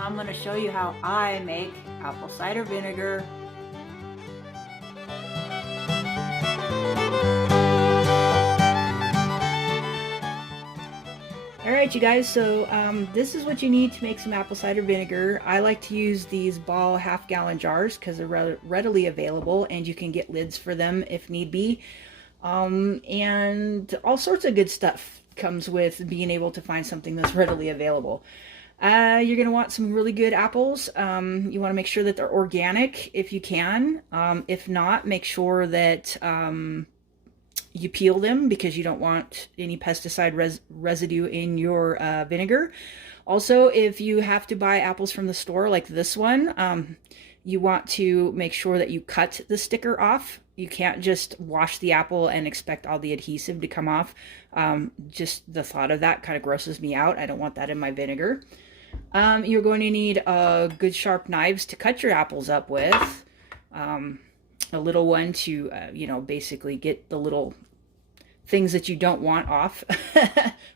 I'm going to show you how I make apple cider vinegar. Alright you guys, so this is what you need to make some apple cider vinegar. I like to use these ball half-gallon jars because they're readily available and you can get lids for them if need be. And all sorts of good stuff comes with being able to find something that's readily available. You're going to want some really good apples. You want to make sure that they're organic if you can. If not, make sure that you peel them because you don't want any pesticide residue in your vinegar. Also, if you have to buy apples from the store like this one, you want to make sure that you cut the sticker off. You can't just wash the apple and expect all the adhesive to come off. Just the thought of that kind of grosses me out. I don't want that in my vinegar. You're going to need good sharp knives to cut your apples up with. A little one to, basically get the little things that you don't want off,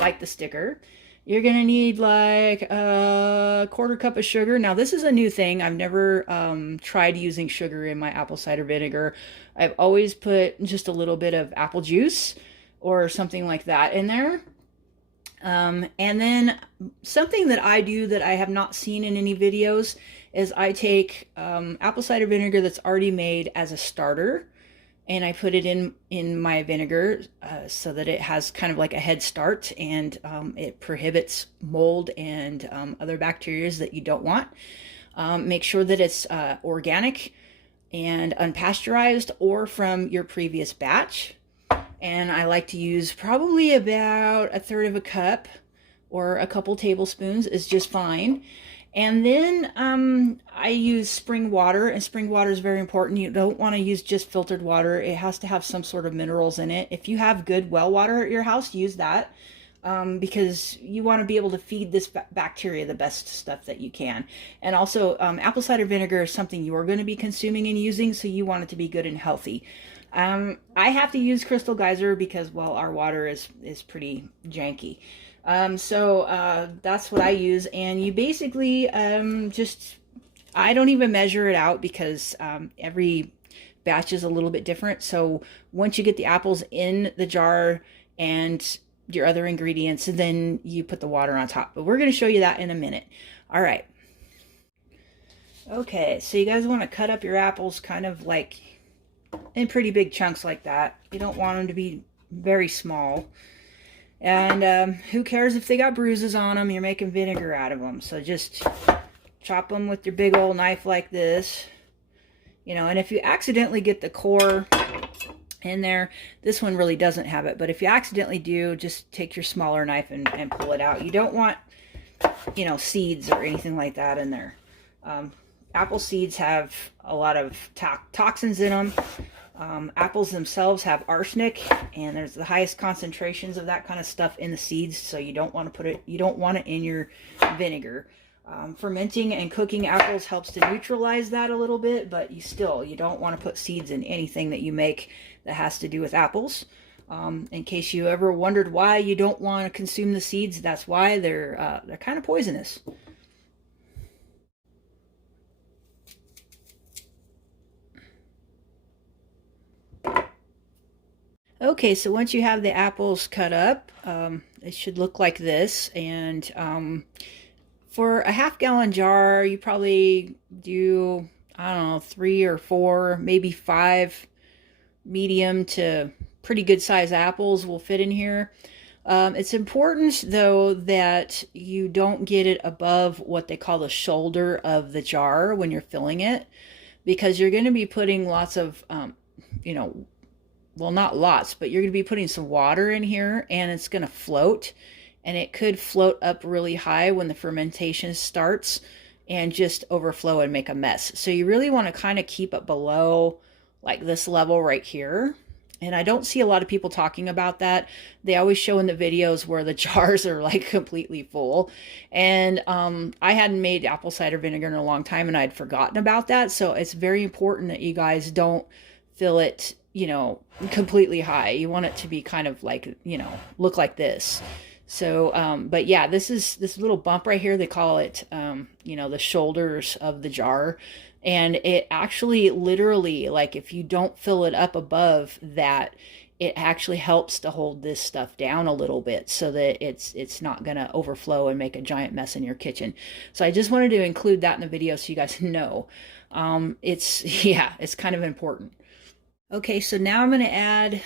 like the sticker. You're going to need like a quarter cup of sugar. Now this is a new thing. I've never tried using sugar in my apple cider vinegar. I've always put just a little bit of apple juice or something like that in there. And then something that I do that I have not seen in any videos is I take apple cider vinegar that's already made as a starter and I put it in my vinegar so that it has kind of like a head start and it prohibits mold and other bacteria that you don't want. Make sure that it's organic and unpasteurized or from your previous batch. And I like to use probably about 1/3 of a cup or a couple tablespoons is just fine. And then I use spring water, and spring water is very important. You don't want to use just filtered water. It has to have some sort of minerals in it. If you have good well water at your house, use that because you want to be able to feed this bacteria the best stuff that you can. And also apple cider vinegar is something you're going to be consuming and using, so you want it to be good and healthy. I have to use Crystal Geyser because, well, our water is pretty janky. So that's what I use. And you basically I don't even measure it out because every batch is a little bit different. So once you get the apples in the jar and your other ingredients, then you put the water on top. But we're going to show you that in a minute. All right. Okay, so you guys want to cut up your apples kind of like in pretty big chunks like that. You don't want them to be very small. And who cares if they got bruises on them? You're making vinegar out of them. So just chop them with your big old knife like this. And if you accidentally get the core in there, this one really doesn't have it. But if you accidentally do, just take your smaller knife and pull it out. You don't want, seeds or anything like that in there. Apple seeds have a lot of toxins in them. Apples themselves have arsenic, and there's the highest concentrations of that kind of stuff in the seeds, so you don't want to put it. You don't want it in your vinegar. Fermenting and cooking apples helps to neutralize that a little bit, but you don't want to put seeds in anything that you make that has to do with apples. In case you ever wondered why you don't want to consume the seeds, that's why they're kind of poisonous. Okay, so once you have the apples cut up, it should look like this. And for a half-gallon jar, you probably do, I don't know, 3 or 4, maybe 5 medium to pretty good size apples will fit in here. It's important, though, that you don't get it above what they call the shoulder of the jar when you're filling it, because you're going to be putting lots of, well, not lots, but you're going to be putting some water in here and it's going to float, and it could float up really high when the fermentation starts and just overflow and make a mess. So you really want to kind of keep it below like this level right here. And I don't see a lot of people talking about that. They always show in the videos where the jars are like completely full. And I hadn't made apple cider vinegar in a long time and I'd forgotten about that. So it's very important that you guys don't fill it, completely high. You want it to be kind of like, look like this. So, but yeah, this little bump right here, they call it, the shoulders of the jar. And it actually literally, like if you don't fill it up above that, it actually helps to hold this stuff down a little bit so that it's not going to overflow and make a giant mess in your kitchen. So I just wanted to include that in the video so you guys know. It's kind of important. Okay, so now I'm going to add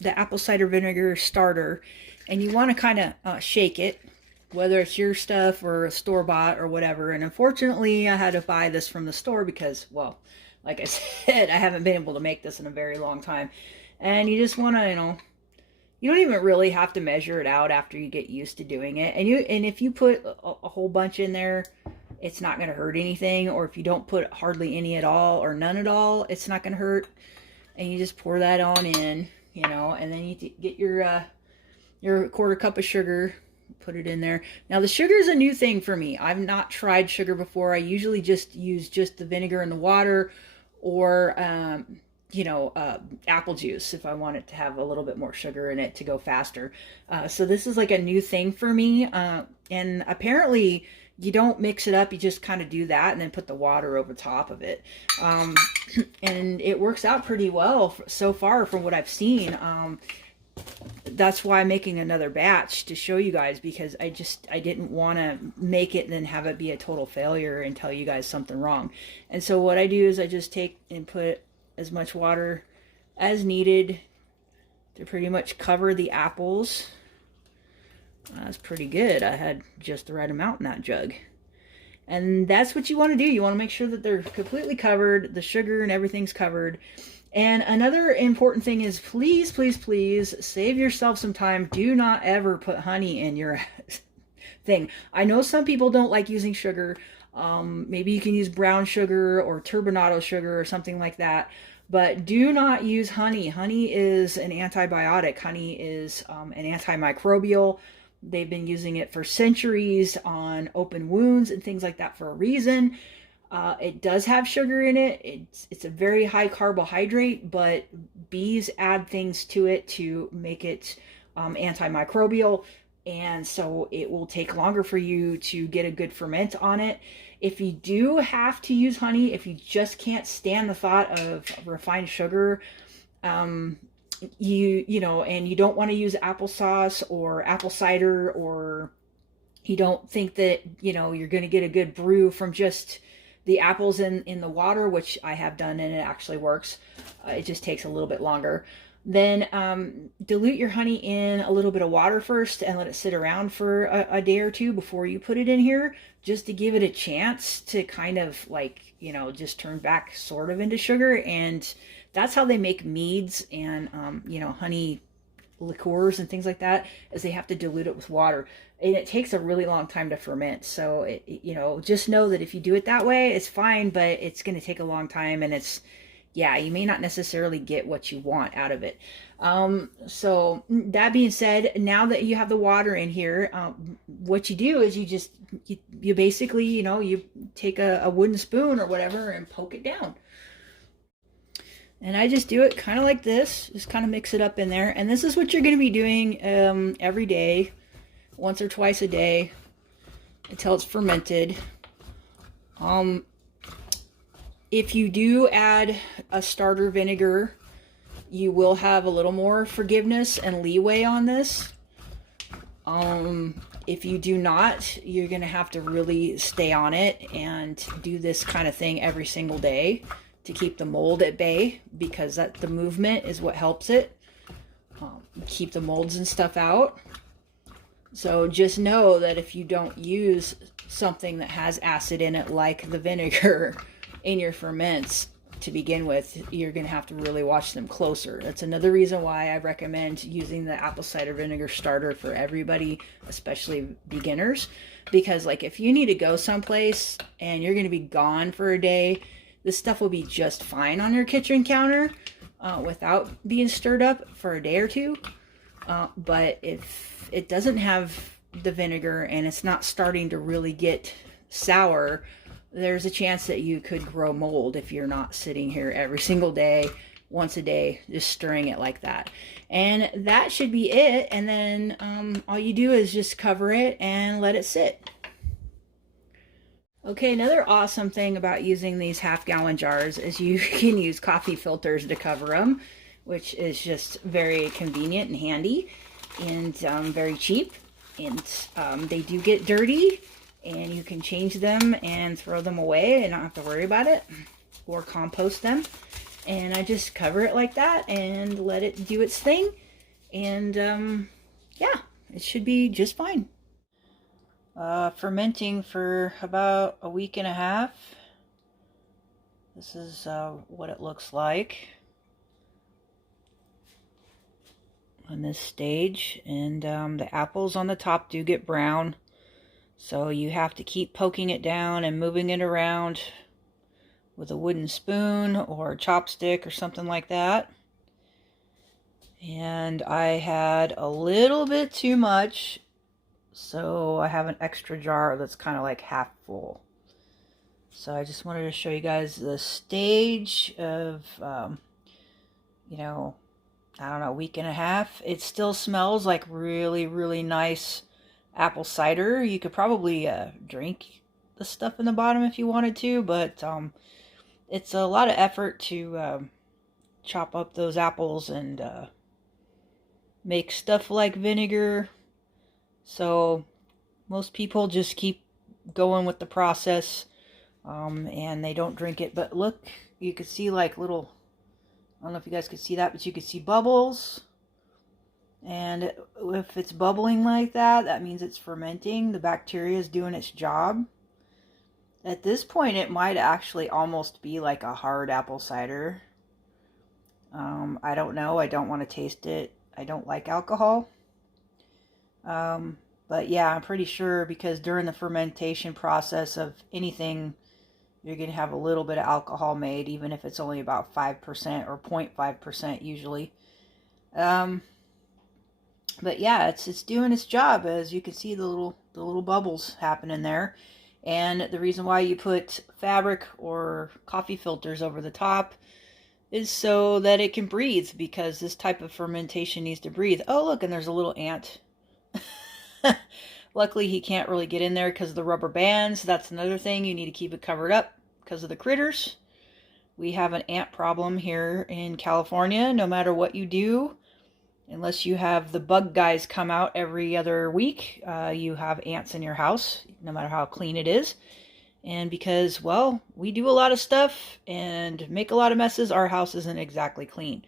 the apple cider vinegar starter, and you want to kind of shake it, whether it's your stuff or a store-bought or whatever. And unfortunately, I had to buy this from the store because, well, like I said, I haven't been able to make this in a very long time. And you just want to, you don't even really have to measure it out after you get used to doing it. And if you put a whole bunch in there, it's not going to hurt anything. Or if you don't put hardly any at all or none at all, it's not going to hurt. And you just pour that on in, and then you get your quarter cup of sugar, put it in there. Now the sugar is a new thing for me. I've not tried sugar before. I usually just use just the vinegar and the water, or apple juice if I want it to have a little bit more sugar in it to go faster. So this is like a new thing for me. And apparently you don't mix it up. You just kind of do that and then put the water over top of it. And it works out pretty well so far from what I've seen. That's why I'm making another batch to show you guys, because I didn't want to make it and then have it be a total failure and tell you guys something wrong. And so what I do is I just take and put as much water as needed to pretty much cover the apples. That's pretty good. I had just the right amount in that jug. And that's what you want to do. You want to make sure that they're completely covered, the sugar and everything's covered. And another important thing is, please, please, please save yourself some time. Do not ever put honey in your thing. I know some people don't like using sugar. Maybe you can use brown sugar or turbinado sugar or something like that. But do not use honey. Honey is an antibiotic. Honey is an antimicrobial. They've been using it for centuries on open wounds and things like that for a reason. It does have sugar in it. It's a very high carbohydrate, but bees add things to it to make it antimicrobial. And so it will take longer for you to get a good ferment on it. If you do have to use honey, if you just can't stand the thought of refined sugar, and you don't want to use applesauce or apple cider, or you don't think that, you're going to get a good brew from just the apples in the water, which I have done and it actually works. It just takes a little bit longer. Then dilute your honey in a little bit of water first and let it sit around for a day or two before you put it in here, just to give it a chance to kind of just turn back sort of into sugar. And that's how they make meads and, honey liqueurs and things like that, is they have to dilute it with water. And it takes a really long time to ferment. So, just know that if you do it that way, it's fine, but it's going to take a long time, and you may not necessarily get what you want out of it. So that being said, now that you have the water in here, what you do is you basically, you take a wooden spoon or whatever and poke it down. And I just do it kind of like this, just kind of mix it up in there. And this is what you're going to be doing every day, once or twice a day, until it's fermented. If you do add a starter vinegar, you will have a little more forgiveness and leeway on this. If you do not, you're going to have to really stay on it and do this kind of thing every single day to keep the mold at bay, because the movement is what helps it keep the molds and stuff out. So just know that if you don't use something that has acid in it, like the vinegar, in your ferments to begin with, you're going to have to really watch them closer. That's another reason why I recommend using the apple cider vinegar starter for everybody, especially beginners, because if you need to go someplace and you're going to be gone for a day, this stuff will be just fine on your kitchen counter without being stirred up for a day or two. But if it doesn't have the vinegar and it's not starting to really get sour, there's a chance that you could grow mold if you're not sitting here every single day once a day, just stirring it like that. And that should be it. And then all you do is just cover it and let it sit. Okay, another awesome thing about using these half-gallon jars is you can use coffee filters to cover them, which is just very convenient and handy, and very cheap. And they do get dirty, and you can change them and throw them away and not have to worry about it, or compost them. And I just cover it like that and let it do its thing, and yeah, it should be just fine. Fermenting for about a week and a half. This is what it looks like on this stage. And the apples on the top do get brown, so you have to keep poking it down and moving it around with a wooden spoon or chopstick or something like that. And I had a little bit too much, so I have an extra jar that's kind of like half full. So I just wanted to show you guys the stage of, you know, I don't know, a week and a half. It still smells like really, really nice apple cider. You could probably drink the stuff in the bottom if you wanted to, but it's a lot of effort to chop up those apples and make stuff like vinegar. So most people just keep going with the process, and they don't drink it. But look, you could see like little, I don't know if you guys could see that, but you could see bubbles. And if it's bubbling like that, that means it's fermenting. The bacteria is doing its job. At this point, it might actually almost be like a hard apple cider. I don't know. I don't want to taste it. I don't like alcohol. But yeah, I'm pretty sure, because during the fermentation process of anything, you're going to have a little bit of alcohol made, even if it's only about 5% or 0.5% usually. But yeah, it's doing its job. As you can see, the little bubbles happening there. And the reason why you put fabric or coffee filters over the top is so that it can breathe, because this type of fermentation needs to breathe. Oh, look, and there's a little ant. Luckily, he can't really get in there because of the rubber bands. That's another thing. You need to keep it covered up because of the critters. We have an ant problem here in California. No matter what you do, unless you have the bug guys come out every other week, you have ants in your house, no matter how clean it is. And because, well, we do a lot of stuff and make a lot of messes, our house isn't exactly clean.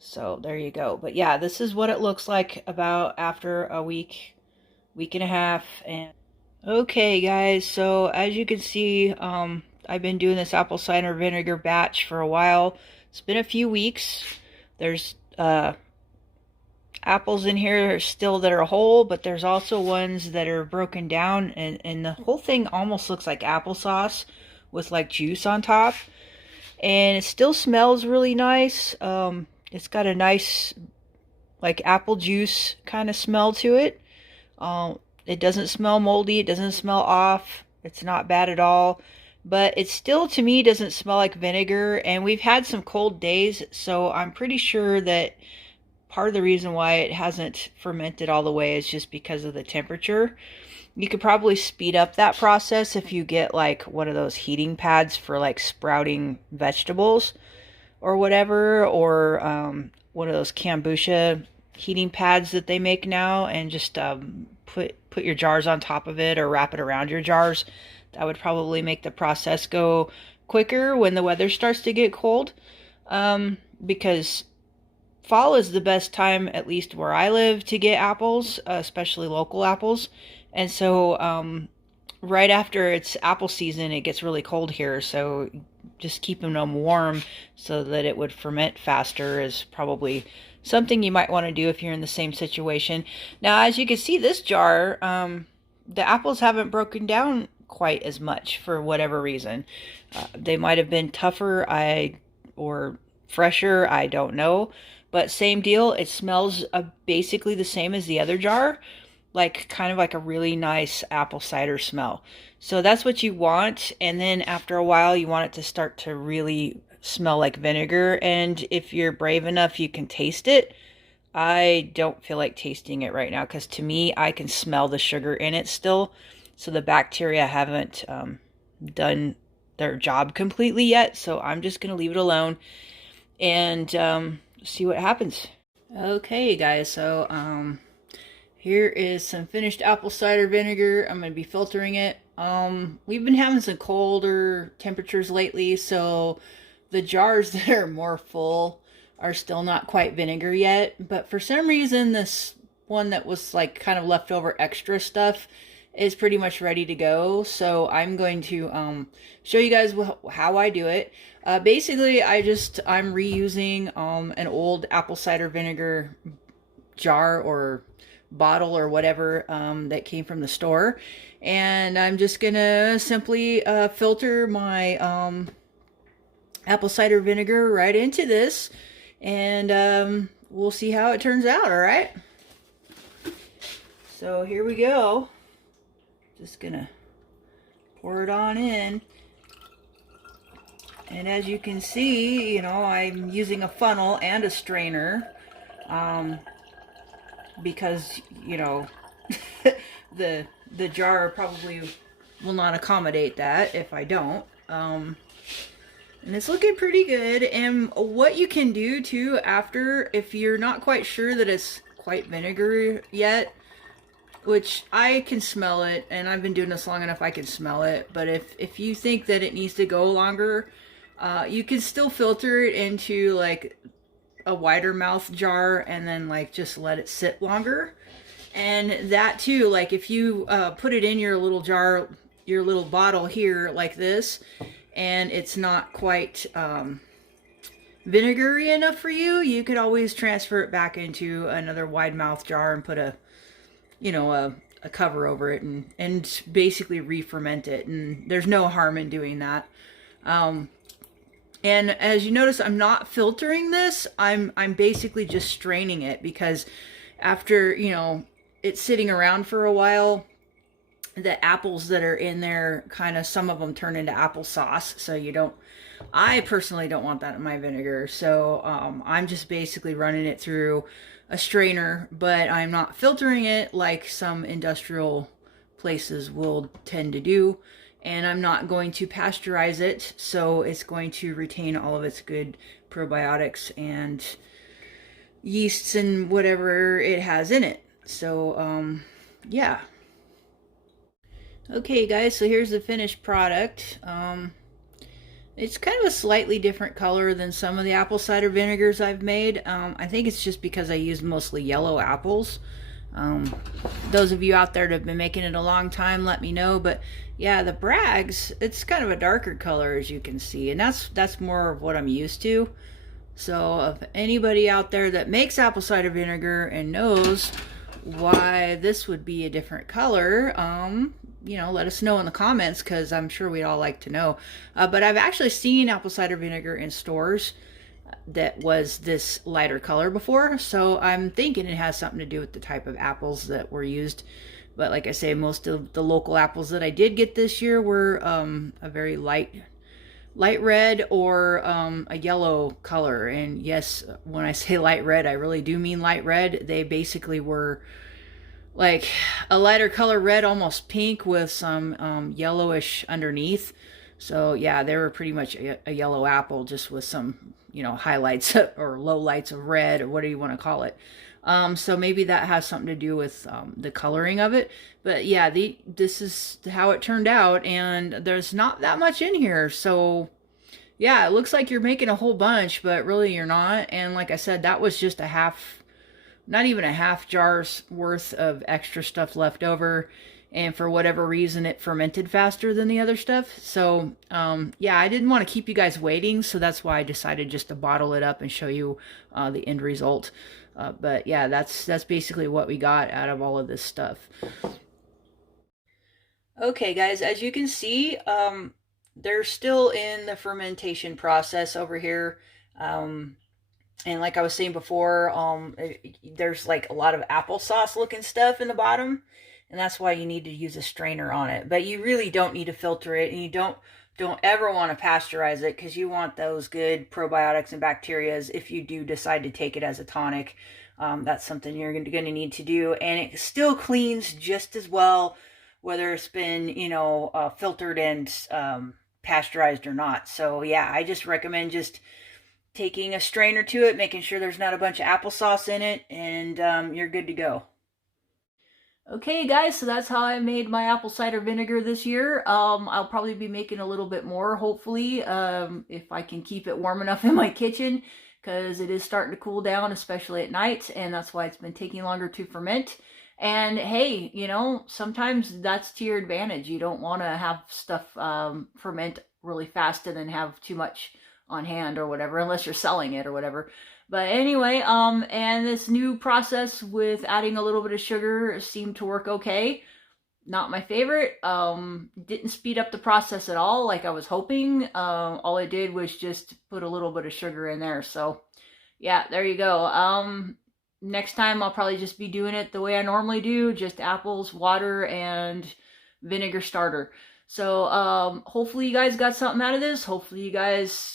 So there you go. But yeah, this is what it looks like about after a week and a half. And okay, guys, so as you can see, I've been doing this apple cider vinegar batch for a while. It's been a few weeks. There's apples in here still that are whole, but there's also ones that are broken down, and the whole thing almost looks like applesauce with like juice on top. And it still smells really nice. It's got a nice like apple juice kind of smell to it. It doesn't smell moldy. It doesn't smell off. It's not bad at all. But it still, to me, doesn't smell like vinegar. And we've had some cold days, so I'm pretty sure that part of the reason why it hasn't fermented all the way is just because of the temperature. You could probably speed up that process if you get like one of those heating pads for like sprouting vegetables or whatever, or one of those kombucha heating pads that they make now, and just put your jars on top of it or wrap it around your jars. That would probably make the process go quicker when the weather starts to get cold, because fall is the best time, at least where I live, to get apples, especially local apples. And so right after it's apple season, it gets really cold here, so just keeping them warm so that it would ferment faster is probably something you might want to do if you're in the same situation. Now, as you can see, this jar, the apples haven't broken down quite as much for whatever reason. They might have been tougher or fresher, I don't know. But same deal, it smells basically the same as the other jar, like kind of like a really nice apple cider smell. So that's what you want. And then after a while, you want it to start to really smell like vinegar. And if you're brave enough, you can taste it. I don't feel like tasting it right now because to me, I can smell the sugar in it still. So the bacteria haven't done their job completely yet. So I'm just going to leave it alone and see what happens. Okay, guys, so here is some finished apple cider vinegar. I'm going to be filtering it. We've been having some colder temperatures lately, so the jars that are more full are still not quite vinegar yet. But for some reason, this one that was like kind of leftover extra stuff is pretty much ready to go. So I'm going to show you guys how I do it. Basically, I'm reusing an old apple cider vinegar jar or bottle or whatever that came from the store, and I'm just gonna simply filter my apple cider vinegar right into this, and we'll see how it turns out. All right, so here we go. Just gonna pour it on in. And as you can see, you know, I'm using a funnel and a strainer because, you know, the jar probably will not accommodate that if I don't. And it's looking pretty good. And what you can do too after, if you're not quite sure that it's quite vinegar yet, which I can smell it, and I've been doing this long enough I can smell it, but if you think that it needs to go longer, you can still filter it into like a wider mouth jar and then like just let it sit longer. And that too, like if you put it in your little jar, your little bottle here like this, and it's not quite vinegary enough for you, you could always transfer it back into another wide mouth jar and put a, you know, a cover over it and basically re-ferment it. And there's no harm in doing that. And as you notice, I'm not filtering this. I'm basically just straining it because after, you know, it's sitting around for a while, the apples that are in there, kind of some of them turn into applesauce. So you don't, I personally don't want that in my vinegar. So I'm just basically running it through a strainer, but I'm not filtering it like some industrial places will tend to do. And I'm not going to pasteurize it, so it's going to retain all of its good probiotics and yeasts and whatever it has in it. So, yeah. Okay, guys, so here's the finished product. It's kind of a slightly different color than some of the apple cider vinegars I've made. I think it's just because I use mostly yellow apples. Those of you out there that have been making it a long time, let me know. But yeah, the Bragg's, it's kind of a darker color, as you can see, and that's more of what I'm used to. So if anybody out there that makes apple cider vinegar and knows why this would be a different color, you know, let us know in the comments, because I'm sure we'd all like to know. But I've actually seen apple cider vinegar in stores that was this lighter color before, so I'm thinking it has something to do with the type of apples that were used. But like I say, most of the local apples that I did get this year were a very light red or a yellow color. And yes, when I say light red, I really do mean light red. They basically were like a lighter color red, almost pink, with some yellowish underneath. So yeah, they were pretty much a yellow apple, just with some, you know, highlights or lowlights of red, or whatever you want to call it. So maybe that has something to do with the coloring of it. But yeah, this is how it turned out, and there's not that much in here. So yeah, it looks like you're making a whole bunch, but really you're not. And like I said, that was just a half, not even a half jar's worth of extra stuff left over. And for whatever reason, it fermented faster than the other stuff. So yeah, I didn't want to keep you guys waiting, so that's why I decided just to bottle it up and show you the end result. But yeah, that's basically what we got out of all of this stuff. Okay, guys, as you can see, they're still in the fermentation process over here. And like I was saying before, there's like a lot of applesauce looking stuff in the bottom, and that's why you need to use a strainer on it. But you really don't need to filter it, and you don't Don't ever want to pasteurize it because you want those good probiotics and bacterias if you do decide to take it as a tonic. That's something you're going to need to do, and it still cleans just as well whether it's been, filtered and pasteurized or not. So yeah, I just recommend just taking a strainer to it, making sure there's not a bunch of applesauce in it, and you're good to go. Okay, guys, so that's how I made my apple cider vinegar this year. I'll probably be making a little bit more, hopefully, if I can keep it warm enough in my kitchen, because it is starting to cool down, especially at night, and that's why it's been taking longer to ferment. And hey, sometimes that's to your advantage. You don't want to have stuff ferment really fast and then have too much on hand or whatever, unless you're selling it or whatever. But anyway, and this new process with adding a little bit of sugar seemed to work okay. Not my favorite. Didn't speed up the process at all like I was hoping. All I did was just put a little bit of sugar in there. So yeah, there you go. Next time I'll probably just be doing it the way I normally do, just apples, water, and vinegar starter. So hopefully you guys got something out of this. Hopefully you guys,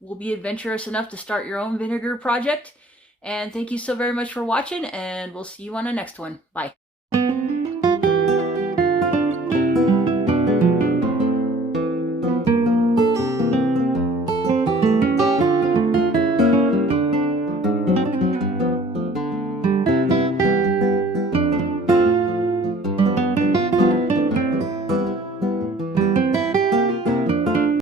will be adventurous enough to start your own vinegar project. And thank you so very much for watching, and we'll see you on the next one. Bye.